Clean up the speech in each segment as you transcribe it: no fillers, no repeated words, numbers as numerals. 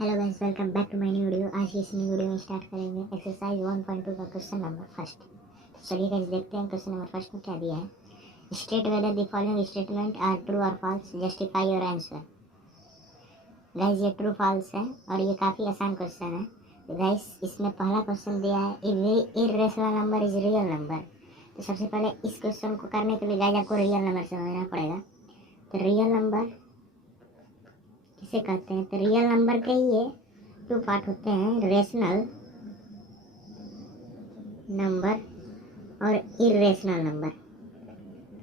Hello guys, welcome back to my new video. आज की इस न्यू वीडियो में स्टार्ट करेंगे एक्सरसाइज 1.2 का क्वेश्चन नंबर फर्स्ट। चलिए गाइस देखते हैं क्वेश्चन नंबर फर्स्ट में क्या दिया है। State whether the following statement are true और false, justify your answer. Guys ये ट्रू फॉल्स है और ये काफ़ी आसान क्वेश्चन है। तो गाइस इसमें पहला क्वेश्चन दिया है irrational number is real number. तो सबसे पहले इस क्वेश्चन को करने के लिए गाइस आपको रियल नंबर समझना पड़ेगा। तो रियल नंबर किसे कहते हैं? तो रियल नंबर के ही ये दो पार्ट होते हैं, रेशनल नंबर और इरेशनल नंबर।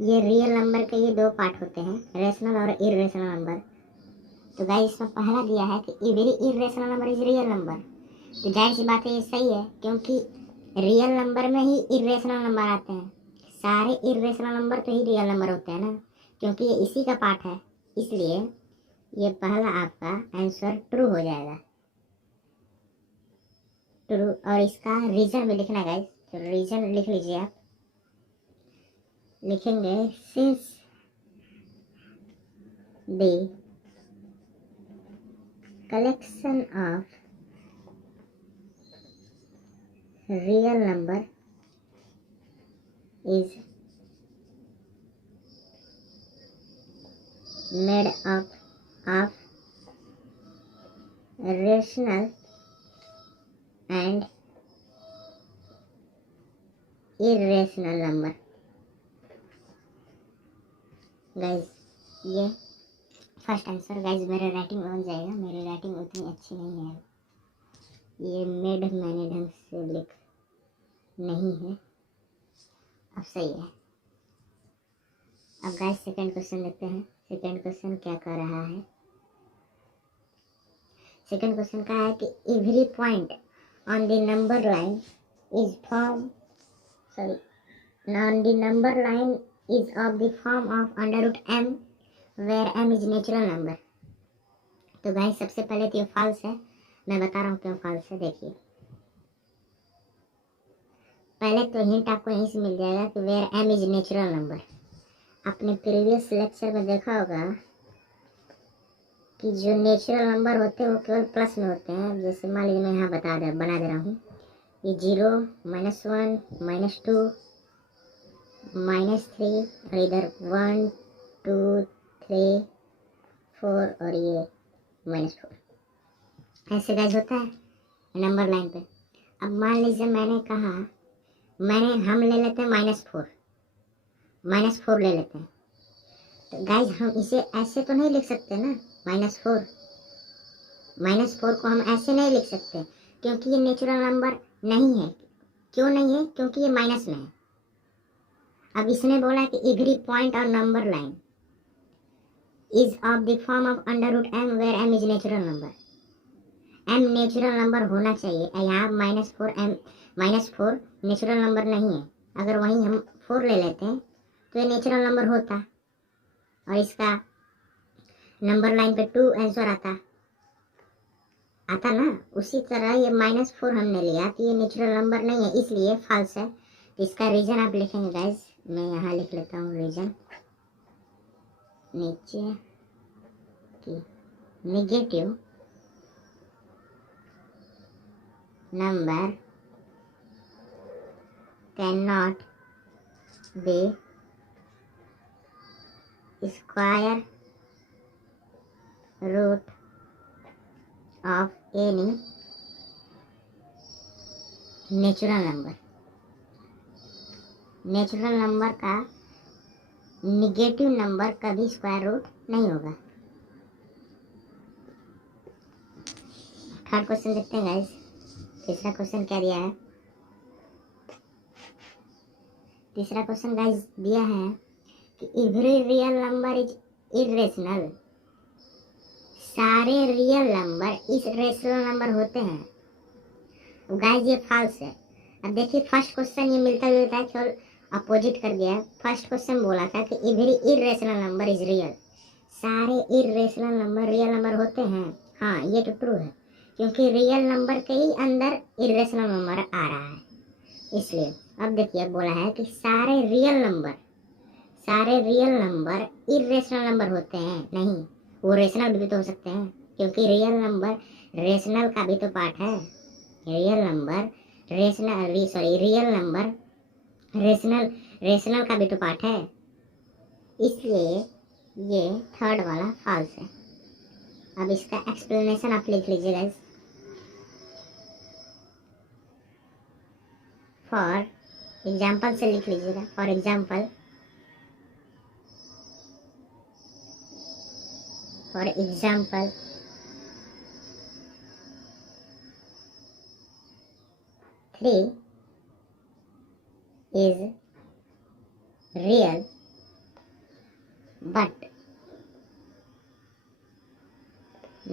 ये रियल नंबर के ये दो पार्ट होते हैं, रेशनल और इरेशनल नंबर। तो गाइस इसमें पहला दिया है कि every irrational number is real number. तो जाहिर सी बात है ये सही है, क्योंकि रियल नंबर में ही इरेशनल नंबर आते हैं। सारे इरेशनल नंबर तो ही रियल नंबर होते हैं ना, क्योंकि ये इसी का पार्ट है। इसलिए ये पहला आपका आंसर ट्रू हो जाएगा, ट्रू। और इसका रीजन भी लिखना गाइस, तो रीजन लिख लीजिए आप। लिखेंगे since the collection of real number is made up of rational and irrational number. Guys ये फर्स्ट आंसर गाइस मेरे राइटिंग में बन जाएगा। मेरी राइटिंग उतनी अच्छी नहीं है, ये मैंने ढंग से लिख नहीं है। अब सही है। अब गाइस सेकंड क्वेश्चन देखते हैं। सेकंड क्वेश्चन क्या कर रहा है? सेकंड क्वेश्चन का है कि every point on the number line is form on the number line is of the form of under root m where m is natural number. तो गाइस सबसे पहले तो ये फॉल्स है, मैं बता रहा हूँ क्यों फॉल्स है। देखिए पहले तो हिंट आपको यहीं से मिल जाएगा कि where m is natural number. आपने प्रीवियस लेक्चर में देखा होगा कि जो नेचुरल नंबर होते हैं वो केवल प्लस में होते हैं। जैसे मान लीजिए मैं यहाँ बना दे रहा हूँ, ये 0, -1, -2, -3 और इधर 1, 2, 3, 4 और ये -4। ऐसे गाइस होता है नंबर लाइन पे। अब मान लीजिए मैंने कहा, हम ले लेते हैं -4 ले लेते हैं। तो गाइस हम इसे ऐसे तो नहीं लिख सकते ना, -4 को हम ऐसे नहीं लिख सकते, क्योंकि ये नेचुरल नंबर नहीं है। क्यों नहीं है? क्योंकि ये माइनस में है। अब इसने बोला कि every point on number line is of the form of under root m where m is natural number. M natural number होना चाहिए। यहाँ -4 नेचुरल नंबर नहीं है। अगर वहीं हम 4 ले लेते हैं तो ये नेचुरल नंबर होता और इसका नंबर लाइन पे 2 आंसर आता ना। उसी तरह ये -4 हमने लिया तो ये नेचुरल नंबर नहीं है, इसलिए फॉल्स है। तो इसका रीजन आप लिखेंगे गाइस, मैं यहाँ लिख लेता हूँ रीजन नीचे कि negative number can not be square root of any natural number. Natural number का निगेटिव नंबर कभी स्क्वायर रूट नहीं होगा। थर्ड क्वेश्चन देखते हैं गाइस। तीसरा क्वेश्चन क्या दिया है? तीसरा क्वेश्चन गाइस दिया है कि every real number is irrational. सारे रियल नंबर इस रेशनल नंबर होते हैं। गाइस ये फॉल्स है। अब देखिए फर्स्ट क्वेश्चन ये मिलता जुलता है, केवल अपोजिट कर दिया है। फर्स्ट क्वेश्चन बोला था कि every irrational number is real. सारे इरेशनल नंबर रियल नंबर होते हैं। हाँ ये तो ट्रू है, क्योंकि रियल नंबर के ही अंदर इरेशनल नंबर आ रहा है, इसलिए। अब देखिए बोला है कि सारे रियल नंबर इरेशनल नंबर होते हैं। नहीं, वो रेशनल भी तो हो सकते हैं, क्योंकि रियल नंबर रेशनल का भी तो पार्ट है। Real number real number rational rational का भी तो पार्ट है, इसलिए ये थर्ड वाला फॉल्स है। अब इसका एक्सप्लेनेशन आप लिख लीजिए गाइस। फॉर एग्जाम्पल से लिख लीजिएगा। For example 3 is real but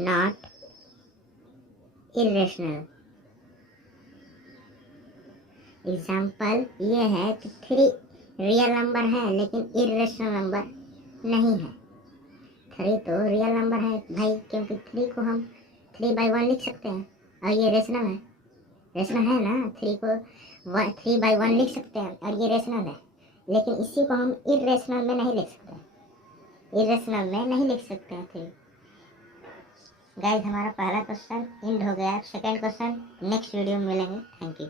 not irrational। Example ये है कि 3 रियल नंबर है लेकिन इरेशनल नंबर नहीं है। 3 तो रियल नंबर है भाई, क्योंकि 3 को हम 3/1 लिख सकते हैं और ये रेशनल है। रेशनल है ना, 3 को 3/1 लिख सकते हैं और ये रेशनल है। लेकिन इसी को हम इरेशनल में नहीं लिख सकते, इरेशनल में नहीं लिख सकते हैं 3। गाइस हमारा पहला क्वेश्चन एंड हो गया। सेकंड क्वेश्चन नेक्स्ट वीडियो में मिलेंगे। Thank you.